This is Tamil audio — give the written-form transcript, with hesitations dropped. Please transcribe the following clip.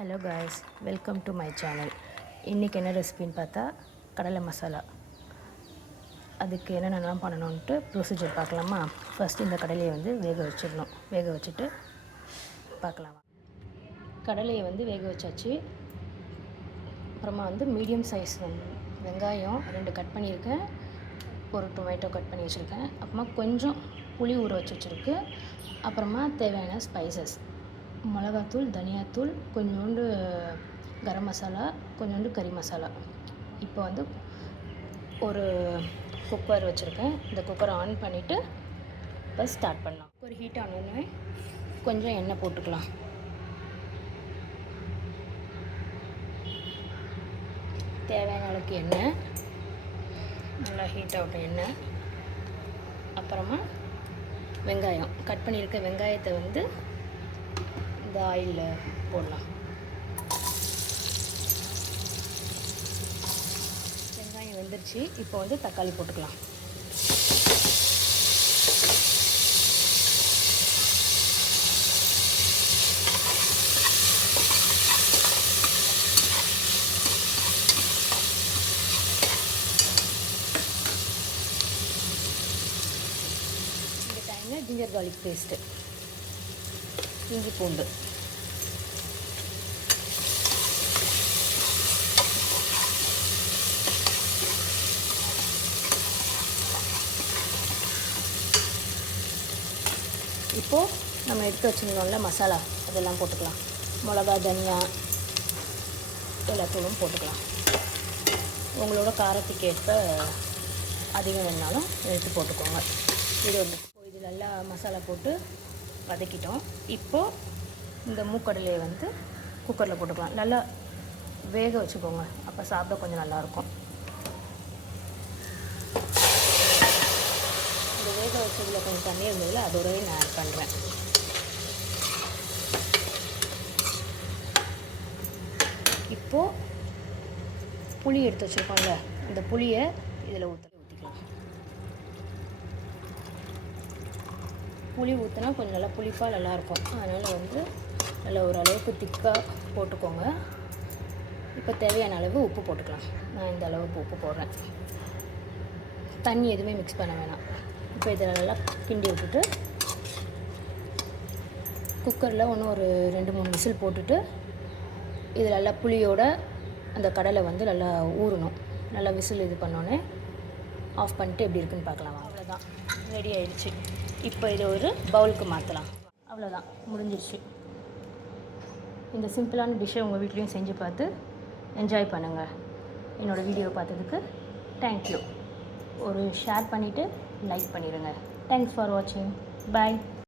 Hello guys, welcome to my channel. இன்றைக்கி என்ன ரெசிபின்னு பார்த்தா கடலை மசாலா. அதுக்கு என்னென்னலாம் பண்ணணுன்ட்டு ப்ரொசீஜர் பார்க்கலாமா? ஃபஸ்ட்டு இந்த கடலையை வந்து வேக வச்சிடணும். வேக வச்சுட்டு பார்க்கலாமா? கடலையை வந்து வேக வச்சாச்சு. அப்புறமா வந்து மீடியம் சைஸ் வெங்காயம் 2 கட் பண்ணியிருக்கேன். ஒரு டொமேட்டோ கட் பண்ணி வச்சுருக்கேன். அப்புறமா கொஞ்சம் புளி ஊற வச்சு வச்சுருக்கு. அப்புறமா தேவையான ஸ்பைசஸ்: மிளகாத்தூள், தனியாத்தூள், கொஞ்சோண்டு கரம் மசாலா, கொஞ்சோண்டு கறி மசாலா. இப்போ வந்து ஒரு குக்கர் வச்சுருக்கேன். இந்த குக்கரை ஆன் பண்ணிவிட்டு இப்போ ஸ்டார்ட் பண்ணலாம். ஒரு ஹீட் ஆனோடனே கொஞ்சம் எண்ணெய் போட்டுக்கலாம். தேவையான அளவுக்கு எண்ணெய் நல்லா ஹீட் ஆகட்டும் எண்ணெய். அப்புறமா வெங்காயம் கட் பண்ணியிருக்க வெங்காயத்தை வந்து இந்த ஆயிலில் போடலாம். வெங்காயம் வெந்துருச்சு. இப்போ வந்து தக்காளி போட்டுக்கலாம். இந்த டைமில் ஜிஞ்சர் கார்லிக் பேஸ்ட்டு, இஞ்சி பூண்டு, இப்போது நம்ம எடுத்து வச்சுருந்தோம்ல மசாலா, அதெல்லாம் போட்டுக்கலாம். மிளகா, தனியா எல்லாத்தூளும் போட்டுக்கலாம். உங்களோட காரத்துக்கு ஏற்ப அதிகம் வேணாலும் எடுத்து போட்டுக்கோங்க. இது வந்து இது நல்லா மசாலா போட்டு வதக்கிட்டோம். இப்போது இந்த மூக்கடலையை வந்து குக்கரில் போட்டுக்கலாம். நல்லா வேக வச்சுக்கோங்க, அப்போ சாப்பிட கொஞ்சம் நல்லாயிருக்கும். இந்த வேக வச்சதில் கொஞ்சம் தண்ணி இருந்ததில் அதோடவே நான் ஆட் பண்ணுறேன். இப்போது புளி எடுத்து வச்சுருக்கோம்ல, இந்த புளியை இதில் ஊற்றிக்கலாம். புளி ஊற்றினா கொஞ்சம் நல்லா புளிப்பாக நல்லாயிருக்கும். அதனால் வந்து நல்லா ஓரளவுக்கு திக்காக போட்டுக்கோங்க. இப்போ தேவையான அளவு உப்பு போட்டுக்கலாம். நான் இந்த அளவுக்கு உப்பு போடுறேன். தண்ணி எதுவுமே மிக்ஸ் பண்ண வேணாம். இப்போ இதில் நல்லா கிண்டி விட்டுட்டு குக்கரில் இன்னும் ஒரு 2-3 விசில் போட்டுட்டு இதில் நல்லா புளியோட அந்த கடலை வந்து நல்லா ஊறணும். நல்லா விசில் இது பண்ணோன்னே ஆஃப் பண்ணிட்டு எப்படி இருக்குன்னு பார்க்கலாம். அவ்வளோதான், ரெடி ஆயிடுச்சு. இப்போ இதை ஒரு பவுலுக்கு மாற்றலாம். அவ்வளோதான், முடிஞ்சிடுச்சு. இந்த சிம்பிளான டிஷ்ஷை உங்கள் வீட்லேயும் செஞ்சு பார்த்து என்ஜாய் பண்ணுங்கள். என்னோடய வீடியோ பார்த்ததுக்கு தேங்க்யூ. ஒரு ஷேர் பண்ணிவிட்டு லைக் பண்ணிடுங்க. தேங்க்ஸ் ஃபார் வாட்சிங். பாய்.